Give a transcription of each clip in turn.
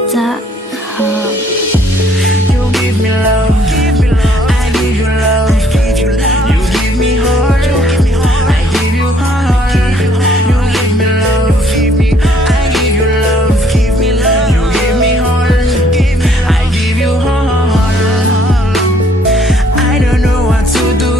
Jurif.com. You give me love, I give you love. You give me heart, I give you heart. You give me love, I give you love. You give me heart, I give you heart. I don't know what to do.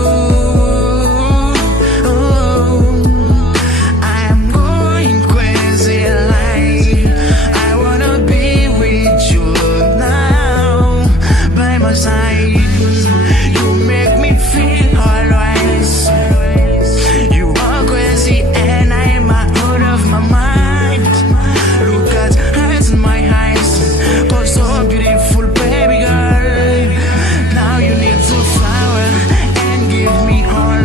I am going crazy like I wanna be with you now by my side. You make me feel alright. You are crazy and I am out of my mind. Look at eyes in my eyes, cause so beautiful, baby girl. Now you need to flower and give me all.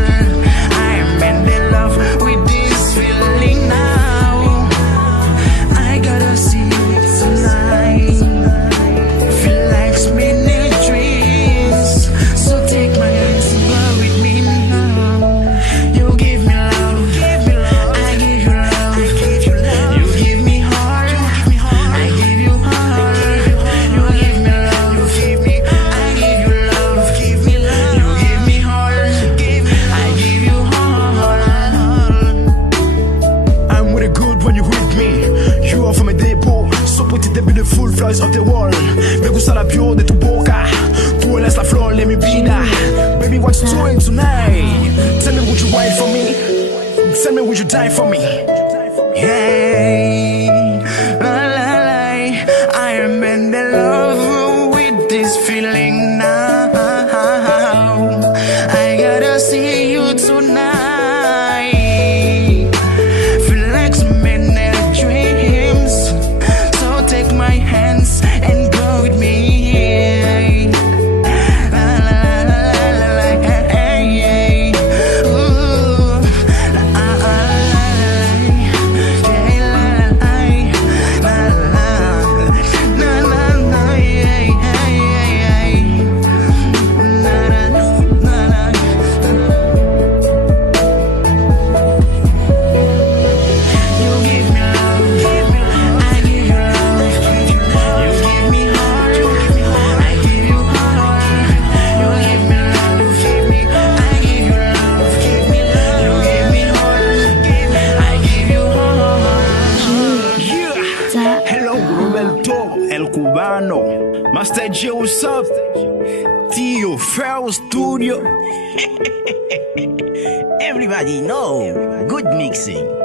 I am in love with this feeling now. I gotta see you tonight. Feel like spinning dreams. So take my hands and go with me now. You give me love, I give you love. You give me heart, I give you heart. You give me love, I give you love. You give me heart, I give you heart. I'm really good when you're with me. You offer me depot. So pretty, the beautiful flowers of the world. Me gusta la piel de tu boca. Tú eres la flor, let me be that. Baby, what you doing tonight? Tell me, would you wait for me? Tell me, would you die for me? Hey, la la la, I am in love with this feeling now. I gotta see you tonight. Feel like some in their dreams. So take my hands and go with me. La la la la la la, hey, hey. Ooh, la la la Hello, Roberto, el cubano. Master J, what's up? Tio Ferro Studio. Everybody know, good mixing.